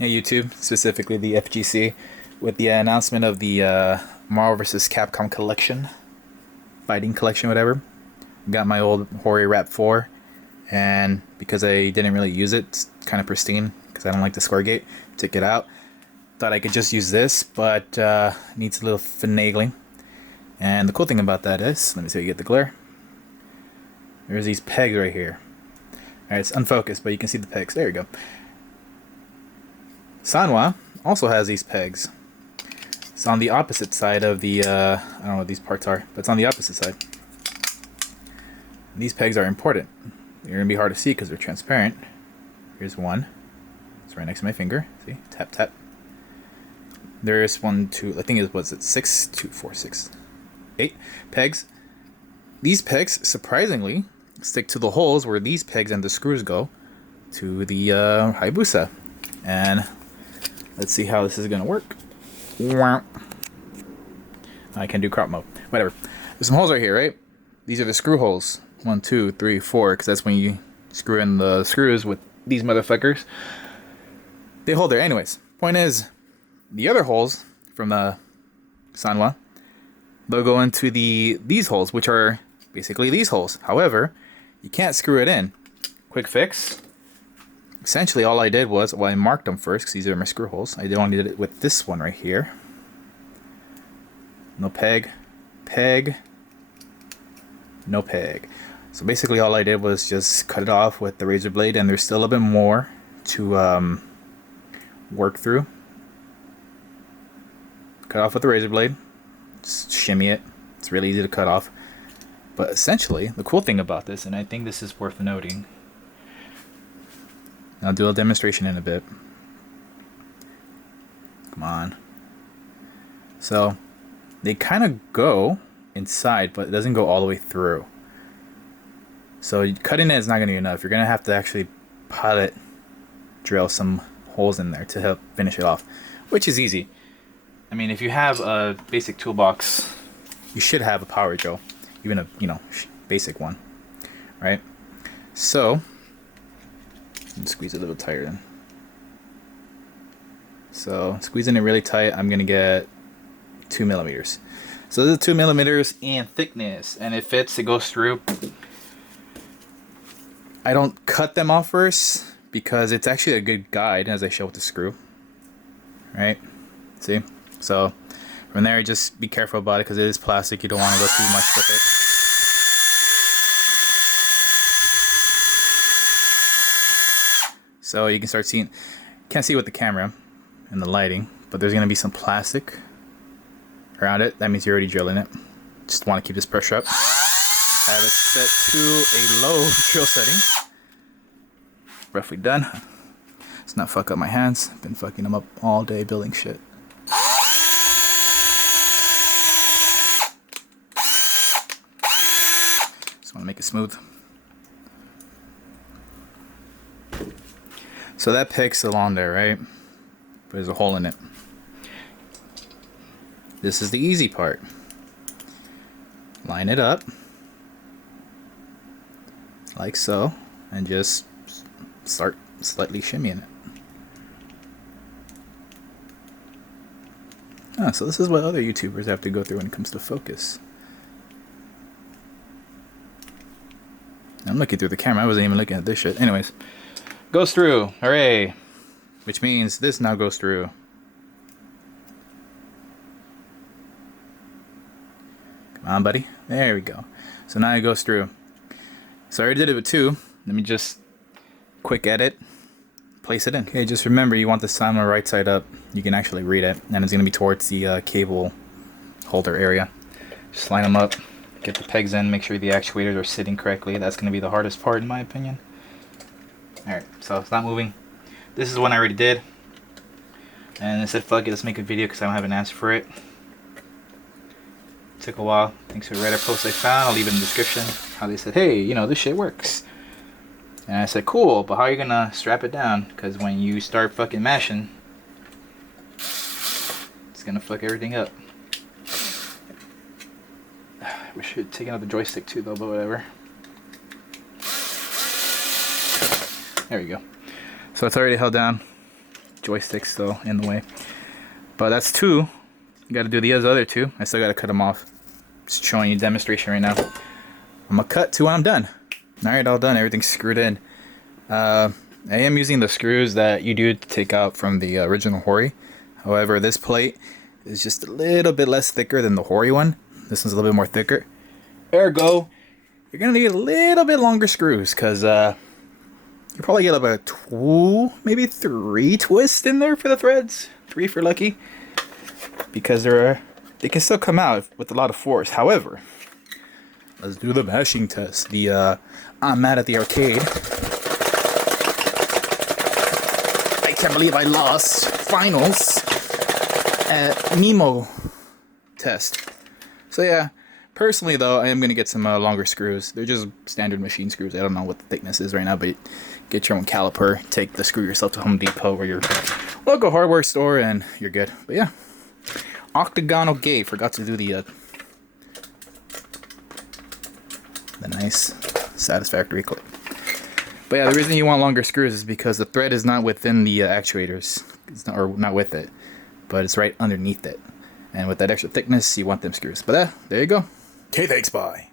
Hey YouTube, specifically the FGC, with the announcement of the Marvel vs. Capcom collection, fighting collection, whatever. Got my old Hori Wrap 4, and because I didn't really use it, it's kind of pristine, because I don't like the square gate, took it out. Thought I could just use this, but needs a little finagling. And the cool thing about that is, let me see if you get the glare. There's these pegs right here. Alright, it's unfocused, but you can see the pegs. There you go. Sanwa also has these pegs. It's on the opposite side of the, I don't know what these parts are, but it's on the opposite side. These pegs are important. They're going to be hard to see because they're transparent. Here's one. It's right next to my finger. See? Tap, tap. There's 1, 2, I think it was 6, 2, 4, 6, 8 pegs. These pegs, surprisingly, stick to the holes where these pegs and the screws go to the Hayabusa. And let's see how this is going to work. I can do crop mode. Whatever. There's some holes right here, right? These are the screw holes. 1, 2, 3, 4, because that's when you screw in the screws with these motherfuckers. They hold there. Anyways, point is, the other holes from the Sanwa, they'll go into these holes, which are basically these holes. However, you can't screw it in. Quick fix. Essentially, all I did was, well, I marked them first because these are my screw holes. I only did it with this one right here. No peg, peg, no peg. So basically, all I did was just cut it off with the razor blade, and there's still a bit more to work through. Cut off with the razor blade, just shimmy it. It's really easy to cut off. But essentially, the cool thing about this, and I think this is worth noting, I'll do a demonstration in a bit. Come on. So, they kind of go inside, but it doesn't go all the way through. So, cutting it is not going to be enough. You're going to have to actually pilot drill some holes in there to help finish it off, which is easy. I mean, if you have a basic toolbox, you should have a power drill, even a, basic one, right? So, squeeze it a little tighter then. So, squeezing it really tight, I'm gonna get 2 millimeters. So this is 2 millimeters in thickness, and it fits, it goes through. I don't cut them off first because it's actually a good guide, as I show with the screw. Right? See? So from there, just be careful about it because it is plastic. You don't want to go too much with it. So you can start seeing, can't see with the camera and the lighting, but there's going to be some plastic around it. That means you're already drilling it. Just want to keep this pressure up. I have it set to a low drill setting. Roughly done. Let's not fuck up my hands. I've been fucking them up all day building shit. Just want to make it smooth. So that peg's still on there, right? But there's a hole in it. This is the easy part. Line it up. Like so. And just start slightly shimmying it. Ah, so this is what other YouTubers have to go through when it comes to focus. I'm looking through the camera. I wasn't even looking at this shit. Anyways. Goes through. Hooray. Which means this now goes through. Come on, buddy. There we go. So now it goes through. So I already did it with 2. Let me just quick edit. Place it in. Okay, just remember you want the Sanwa right side up. You can actually read it. And it's going to be towards the cable holder area. Just line them up. Get the pegs in. Make sure the actuators are sitting correctly. That's going to be the hardest part in my opinion. Alright, so it's not moving. This is one I already did. And I said, fuck it, let's make a video because I don't have an answer for it. Took a while. Thanks to a Reddit post I found. I'll leave it in the description. How they said, hey, this shit works. And I said, cool, but how are you going to strap it down? Because when you start fucking mashing, it's going to fuck everything up. I wish I had taken out the joystick too, though, but whatever. There we go. So it's already held down. joystick's still in the way. But that's 2. You got to do the other 2. I still got to cut them off. Just showing you a demonstration right now. I'm gonna cut to when I'm done. Alright, all done. Everything's screwed in. I am using the screws that you do to take out from the original Hori. However, this plate is just a little bit less thicker than the Hori one. This one's a little bit more thicker. Ergo, you're gonna need a little bit longer screws, because you probably get about 2, maybe 3 twists in there for the threads. 3 if you're lucky, because they can still come out with a lot of force. However, let's do the mashing test. I'm mad at the arcade. I can't believe I lost finals at Nemo test. So yeah, personally though, I am going to get some longer screws. They're just standard machine screws. I don't know what the thickness is right now, but get your own caliper. Take the screw yourself to Home Depot or your local hardware store and you're good. But yeah, Octagonal Gate. Forgot to do the nice satisfactory clip. But yeah, the reason you want longer screws is because the thread is not within the actuators. It's not, or not with it, but it's right underneath it. And with that extra thickness, you want them screws. But there you go. Okay, thanks, bye.